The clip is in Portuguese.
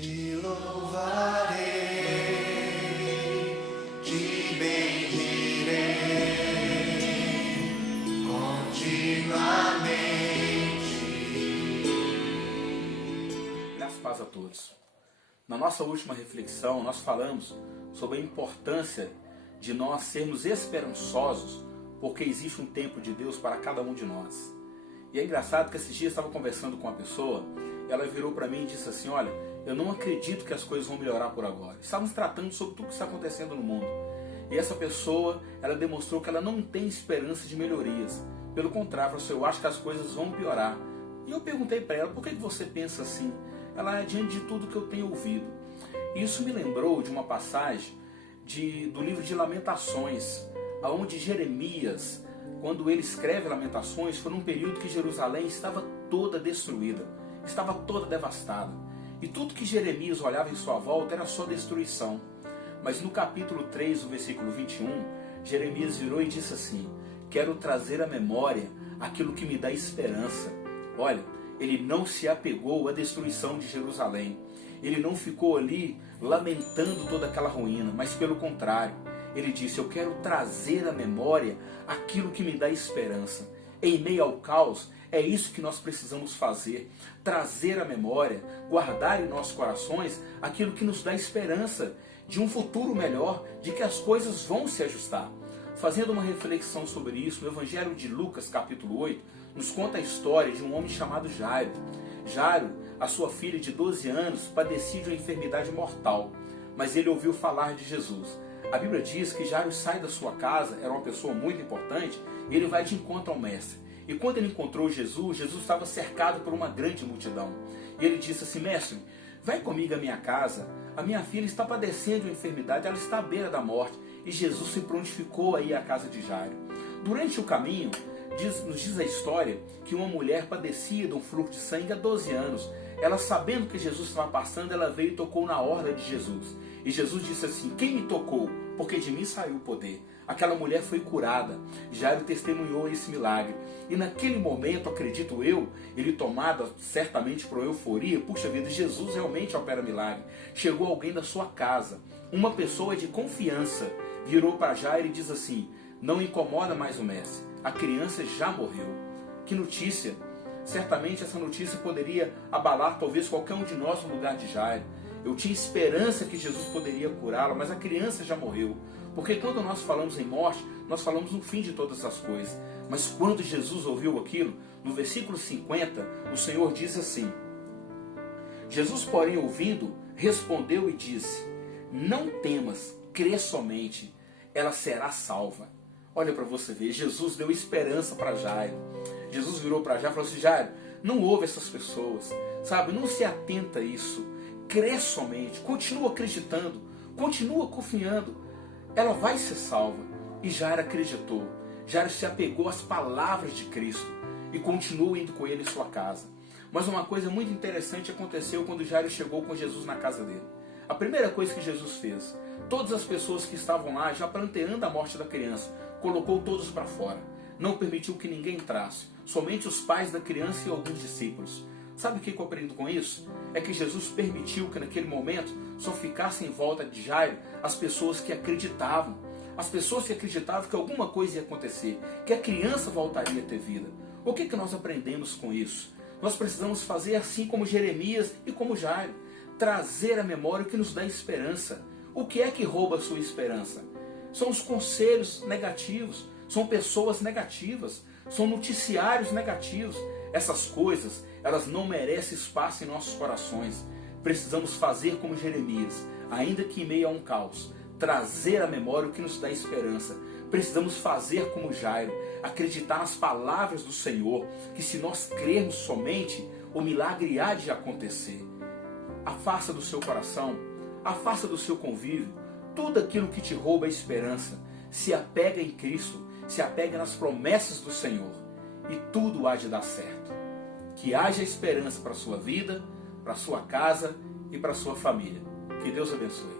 Te louvarei, te bendirei continuamente. Graças paz a todos. Na nossa última reflexão, nós falamos sobre a importância de nós sermos esperançosos, porque existe um tempo de Deus para cada um de nós. E é engraçado que esses dias eu estava conversando com uma pessoa, ela virou para mim e disse assim: olha, eu não acredito que as coisas vão melhorar por agora. Estávamos tratando sobre tudo que está acontecendo no mundo. E essa pessoa, ela demonstrou que ela não tem esperança de melhorias. Pelo contrário, ela falou assim: eu acho que as coisas vão piorar. E eu perguntei para ela: por que você pensa assim? Ela: diante de tudo que eu tenho ouvido. E isso me lembrou de uma passagem do livro de Lamentações, onde Jeremias, quando ele escreve Lamentações, foi num período que Jerusalém estava toda destruída, estava toda devastada. E tudo que Jeremias olhava em sua volta era só destruição. Mas no capítulo 3, o versículo 21, Jeremias virou e disse assim: quero trazer à memória aquilo que me dá esperança. Olha, ele não se apegou à destruição de Jerusalém. Ele não ficou ali lamentando toda aquela ruína, mas pelo contrário, ele disse: eu quero trazer à memória aquilo que me dá esperança. Em meio ao caos, é isso que nós precisamos fazer: trazer à memória, guardar em nossos corações aquilo que nos dá esperança de um futuro melhor, de que as coisas vão se ajustar. Fazendo uma reflexão sobre isso, no Evangelho de Lucas, capítulo 8, nos conta a história de um homem chamado Jairo. Jairo, a sua filha de 12 anos, padecia de uma enfermidade mortal, mas ele ouviu falar de Jesus. A Bíblia diz que Jairo sai da sua casa, era uma pessoa muito importante, e ele vai de encontro ao mestre. E quando ele encontrou Jesus, Jesus estava cercado por uma grande multidão. E ele disse assim: mestre, vai comigo à minha casa, a minha filha está padecendo de uma enfermidade, ela está à beira da morte. E Jesus se prontificou a ir à casa de Jairo. Durante o caminho, nos diz a história que uma mulher padecia de um fluxo de sangue há 12 anos. Ela, sabendo que Jesus estava passando, ela veio e tocou na orla de Jesus. E Jesus disse assim: quem me tocou? Porque de mim saiu o poder. Aquela mulher foi curada. Jairo testemunhou esse milagre. E naquele momento, acredito eu, ele tomado certamente por euforia, puxa vida, Jesus realmente opera milagre. Chegou alguém da sua casa, uma pessoa de confiança, virou para Jairo e diz assim: não incomoda mais o mestre, a criança já morreu. Que notícia! Certamente essa notícia poderia abalar talvez qualquer um de nós no lugar de Jairo. Eu tinha esperança que Jesus poderia curá-la, mas a criança já morreu. Porque quando nós falamos em morte, nós falamos no fim de todas as coisas. Mas quando Jesus ouviu aquilo, no versículo 50, o Senhor diz assim: Jesus, porém, ouvindo, respondeu e disse: não temas, crê somente, ela será salva. Olha para você ver, Jesus deu esperança para Jairo. Jesus virou para Jairo e falou assim: Jairo, não ouve essas pessoas, sabe? Não se atenta a isso. Crê somente, continua acreditando, continua confiando. Ela vai ser salva. E Jairo acreditou. Jairo se apegou às palavras de Cristo e continuou indo com ele em sua casa. Mas uma coisa muito interessante aconteceu quando Jairo chegou com Jesus na casa dele. A primeira coisa que Jesus fez: todas as pessoas que estavam lá, já planteando a morte da criança, colocou todos para fora. Não permitiu que ninguém entrasse, somente os pais da criança e alguns discípulos. Sabe o que eu aprendo com isso? É que Jesus permitiu que naquele momento só ficassem em volta de Jairo as pessoas que acreditavam. As pessoas que acreditavam que alguma coisa ia acontecer, que a criança voltaria a ter vida. O que nós aprendemos com isso? Nós precisamos fazer assim como Jeremias e como Jairo: trazer à memória o que nos dá esperança. O que é que rouba a sua esperança? São os conselhos negativos, são pessoas negativas, são noticiários negativos. Essas coisas, elas não merecem espaço em nossos corações. Precisamos fazer como Jeremias, ainda que em meio a um caos, trazer à memória o que nos dá esperança. Precisamos fazer como Jairo, acreditar nas palavras do Senhor, que se nós crermos somente, o milagre há de acontecer. Afasta do seu coração, afasta do seu convívio tudo aquilo que te rouba a esperança. Se apega em Cristo, se apega nas promessas do Senhor, e tudo há de dar certo. Que haja esperança para a sua vida, para a sua casa e para a sua família. Que Deus abençoe.